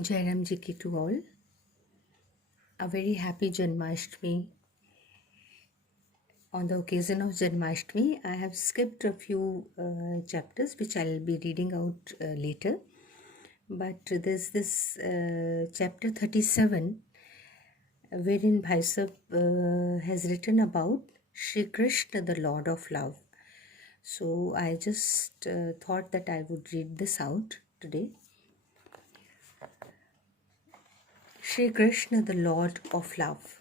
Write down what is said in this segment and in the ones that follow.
Jairam Ji ki to all. A very happy Janmashtami. On the occasion of Janmashtami, I have skipped a few chapters which I'll be reading out later. But there's this chapter 37 wherein Bhaisab has written about Shri Krishna, the Lord of Love. So I just thought that I would read this out today. Shri Krishna, the Lord of Love.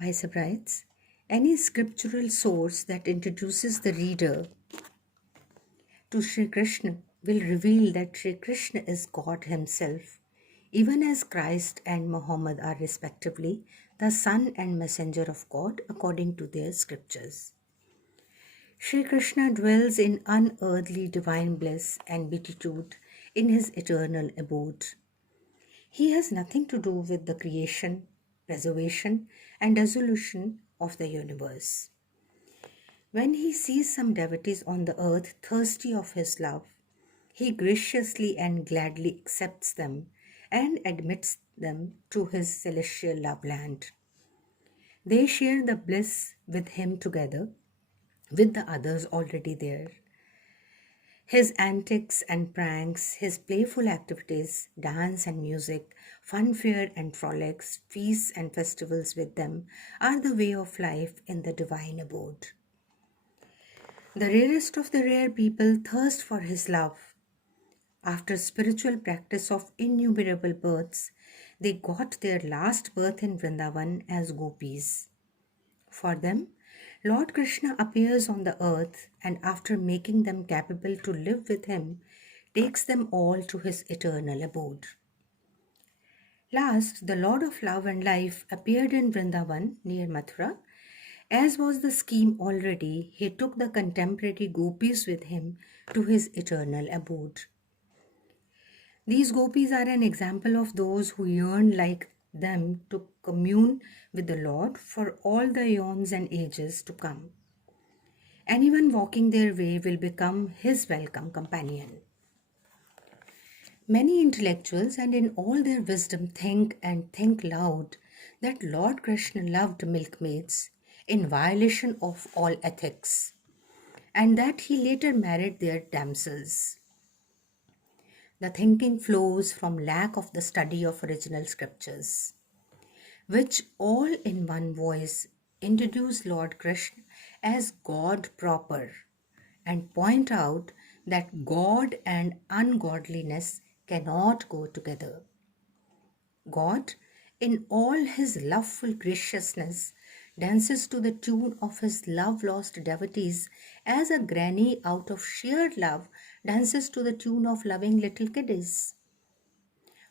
Bhaisab writes, any scriptural source that introduces the reader to Sri Krishna will reveal that Sri Krishna is God himself, even as Christ and Muhammad are respectively the Son and Messenger of God according to their scriptures. Sri Krishna dwells in unearthly divine bliss and beatitude in his eternal abode. He has nothing to do with the creation, preservation, and dissolution of the universe. When he sees some devotees on the earth thirsty of his love, he graciously and gladly accepts them and admits them to his celestial love land. They share the bliss with him together with the others already there. His antics and pranks, his playful activities, dance and music, funfair and frolics, feasts and festivals with them are the way of life in the divine abode. The rarest of the rare people thirst for his love. After spiritual practice of innumerable births, they got their last birth in Vrindavan as gopis. For them, Lord Krishna appears on the earth and after making them capable to live with him, takes them all to his eternal abode. Last, the Lord of Love and Life appeared in Vrindavan near Mathura. As was the scheme already, he took the contemporary gopis with him to his eternal abode. These gopis are an example of those who yearn like them to commune with the Lord for all the eons and ages to come. Anyone walking their way will become his welcome companion. Many intellectuals and in all their wisdom think and think loud that Lord Krishna loved milkmaids in violation of all ethics and that he later married their damsels. The thinking flows from lack of the study of original scriptures, which all in one voice introduce Lord Krishna as God proper and point out that God and ungodliness cannot go together. God, in all his loveful graciousness, dances to the tune of his love-lost devotees as a granny out of sheer love dances to the tune of loving little kiddies.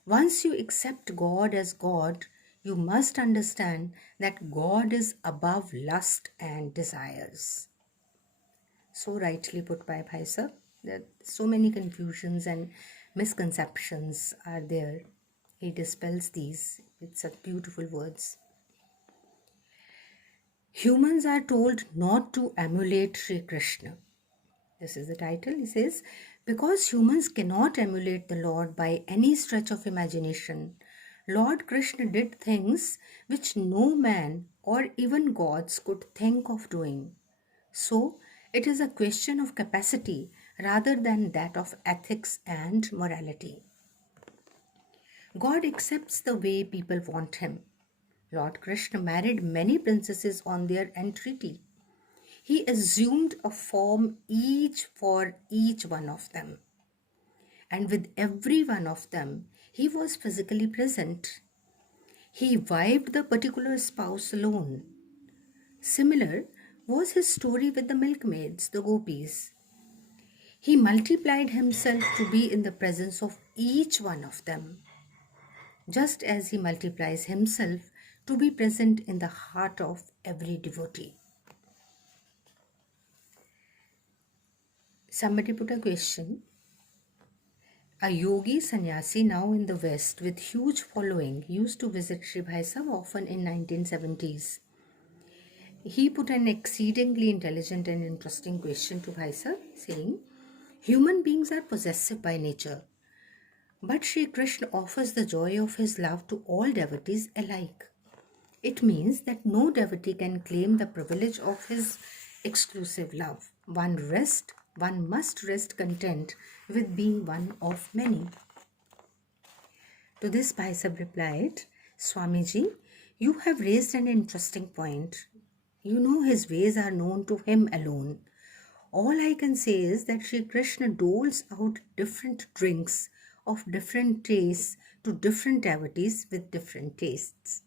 Once you accept God as God, you must understand that God is above lust and desires. So rightly put by Bhaisa, that so many confusions and misconceptions are there. He dispels these with such beautiful words. Humans are told not to emulate Sri Krishna. This is the title. He says, because humans cannot emulate the Lord by any stretch of imagination, Lord Krishna did things which no man or even gods could think of doing. So, it is a question of capacity rather than that of ethics and morality. God accepts the way people want him. Lord Krishna married many princesses on their entreaty. He assumed a form each for each one of them. And with every one of them, he was physically present. He vived the particular spouse alone. Similar was his story with the milkmaids, the gopis. He multiplied himself to be in the presence of each one of them, just as he multiplies himself to be present in the heart of every devotee. Somebody put a question. A yogi sannyasi now in the West with huge following used to visit Sri Bhaisab often in 1970s. He put an exceedingly intelligent and interesting question to Bhaisab saying, human beings are possessive by nature. But Sri Krishna offers the joy of his love to all devotees alike. It means that no devotee can claim the privilege of his exclusive love. One must rest content with being one of many. To this, Bhai Sahib replied, Swamiji, you have raised an interesting point. You know his ways are known to him alone. All I can say is that Sri Krishna doles out different drinks of different tastes to different devotees with different tastes.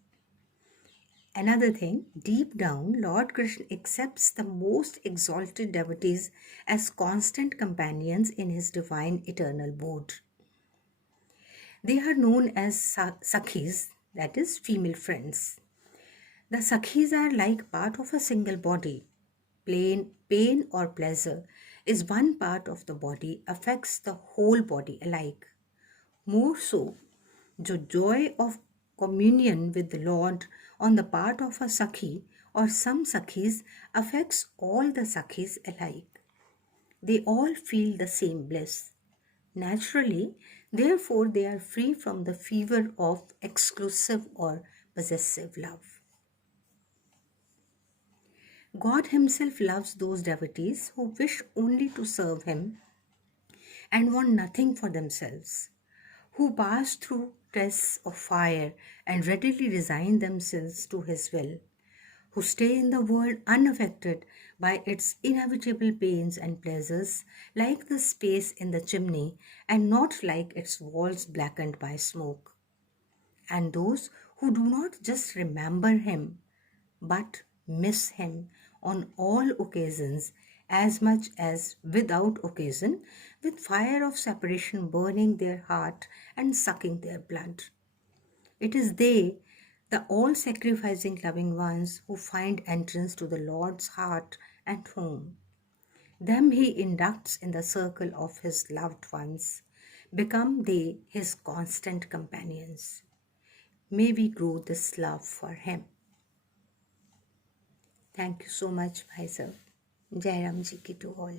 Another thing, deep down, Lord Krishna accepts the most exalted devotees as constant companions in his divine eternal abode. They are known as Sakhis, that is, female friends. The Sakhis are like part of a single body. Pain or pleasure is one part of the body, affects the whole body alike. More so, the joy of communion with the Lord on the part of a Sakhi or some Sakhis affects all the Sakhis alike. They all feel the same bliss. Naturally, therefore, they are free from the fever of exclusive or possessive love. God Himself loves those devotees who wish only to serve Him and want nothing for themselves, who pass through tests of fire and readily resign themselves to His will, who stay in the world unaffected by its inevitable pains and pleasures, like the space in the chimney and not like its walls blackened by smoke, and those who do not just remember Him but miss Him on all occasions as much as without occasion, with fire of separation burning their heart and sucking their blood. It is they, the all sacrificing loving ones, who find entrance to the Lord's heart and home. Them He inducts in the circle of His loved ones. Become they His constant companions. May we grow this love for Him. Thank you so much, Bhai Sahib. Jai Ram Ji ki to all.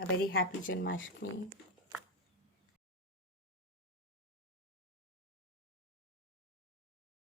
A very happy Janmashtami.